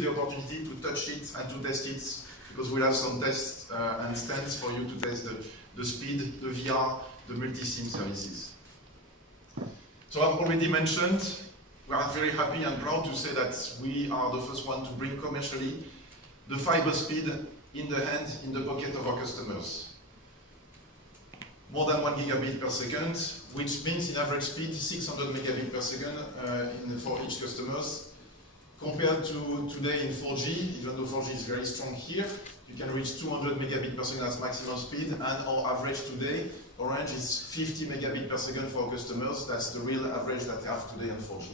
you the opportunity to touch it and to test it, because we'll have some tests and stands for you to test the speed, the VR, the multi-SIM services. So I've already mentioned, we are very happy and proud to say that we are the first one to bring commercially the fiber speed in the hand, in the pocket of our customers. More than 1 gigabit per second, which means in average speed 600 megabit per second for each customers. Compared to today in 4G, even though 4G is very strong here, you can reach 200 megabit per second as maximum speed, and our average today, Orange, is 50 megabit per second for our customers. That's the real average that they have today on 4G.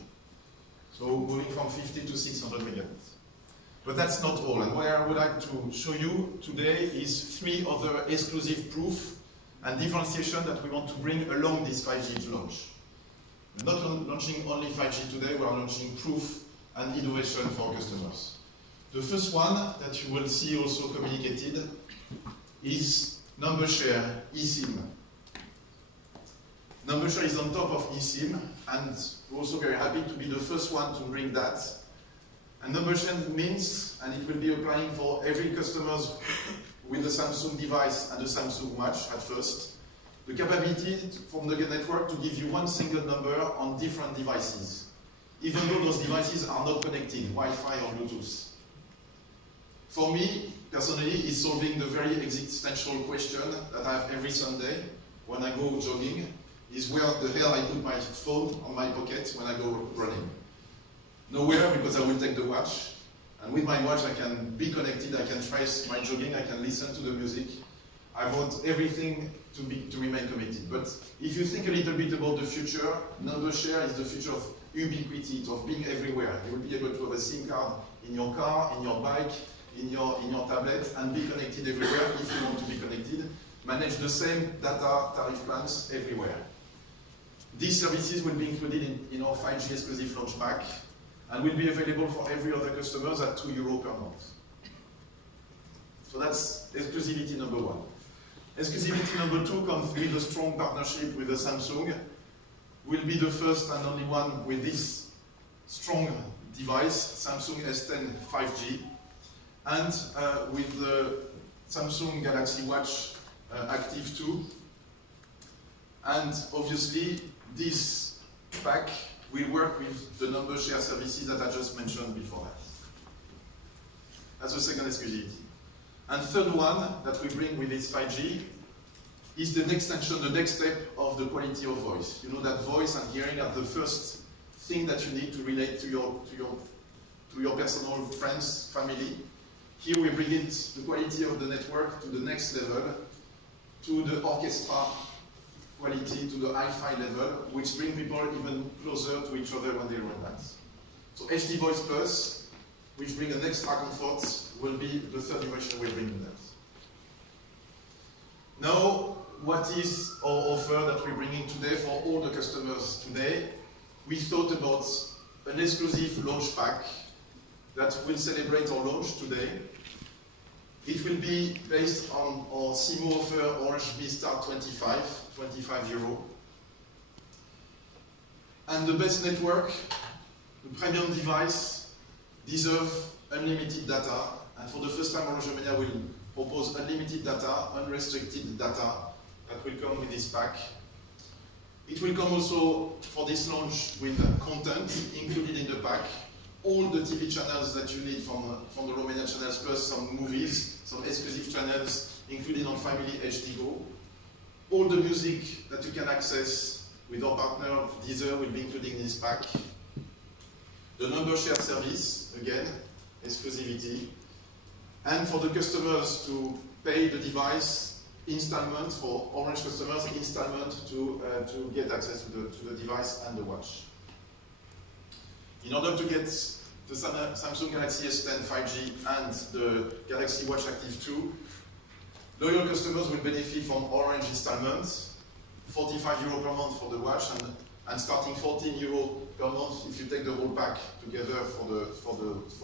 So moving from 50 to 600 megabits. But that's not all, and what I would like to show you today is 3 other exclusive proof and differentiation that we want to bring along this 5G launch. We're not launching only 5G today, we are launching proof and innovation for customers. The first one that you will see also communicated is number share, eSIM. Number share is on top of eSIM, and we're also very happy to be the first one to bring that. And number share means, and it will be applying for every customer with a Samsung device and a Samsung watch at first, the capability from the network to give you one single number on different devices, even though those devices are not connected, Wi-Fi or Bluetooth. For me, personally, it's solving the very existential question that I have every Sunday when I go jogging, is where the hell I put my phone on my pocket when I go running. Nowhere, because I will take the watch, and with my watch I can be connected, I can trace my jogging, I can listen to the music. I want everything to remain committed. But if you think a little bit about the future, number share is the future of ubiquity, of being everywhere. You will be able to have a SIM card in your car, in your bike, in your tablet, and be connected everywhere if you want to be connected. Manage the same data tariff plans everywhere. These services will be included in our 5G exclusive launch pack, and will be available for every other customers at €2 per month. So that's exclusivity number 1. Exclusivity number 2 comes with a strong partnership with the Samsung. We'll be the first and only one with this strong device, Samsung S10 5G, and with the Samsung Galaxy Watch Active 2. And obviously, this pack will work with the number share services that I just mentioned before that. That's the second exclusivity. And third one that we bring with this 5G is the next extension, the next step of the quality of voice. You know that voice and hearing are the first thing that you need to relate to your personal friends, family. Here we bring it, the quality of the network to the next level, to the orchestra quality, to the hi-fi level, which bring people even closer to each other when they run that. So HD Voice Plus, which bring an extra comfort, will be the third innovation we bring in that. Now, what is our offer that we're bringing today for all the customers today? We thought about an exclusive launch pack that will celebrate our launch today. It will be based on our SIMO offer, Orange B-Star 25 €25. And the best network, the premium device, deserve unlimited data. And for the first time, Orange Romania will propose unlimited data, unrestricted data that will come with this pack. It will come also for this launch with content included in the pack. All the TV channels that you need from the Romania channels, plus some movies, some exclusive channels included on Family HD Go. All the music that you can access with our partner Deezer will be included in this pack. The number share service, again, exclusivity. And for the customers to pay the device, installment for Orange customers, installment to get access to the device and the watch. In order to get the Samsung Galaxy S10 5G and the Galaxy Watch Active 2, loyal customers will benefit from Orange installments, €45 per month for the watch, and starting €14 per month if you take the whole pack together for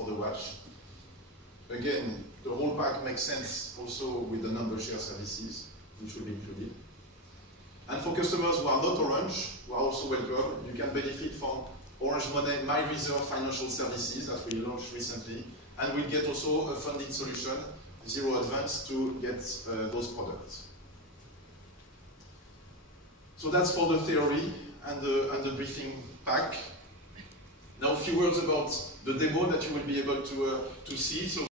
the watch. Again, the whole pack makes sense also with the number share services, which will be included. And for customers who are not Orange, who are also welcome, you can benefit from Orange Money My Reserve Financial Services that we launched recently, and we'll get also a funding solution, zero advance, to get those products. So that's for the theory and the briefing pack. Now a few words about the demo that you will be able to see. So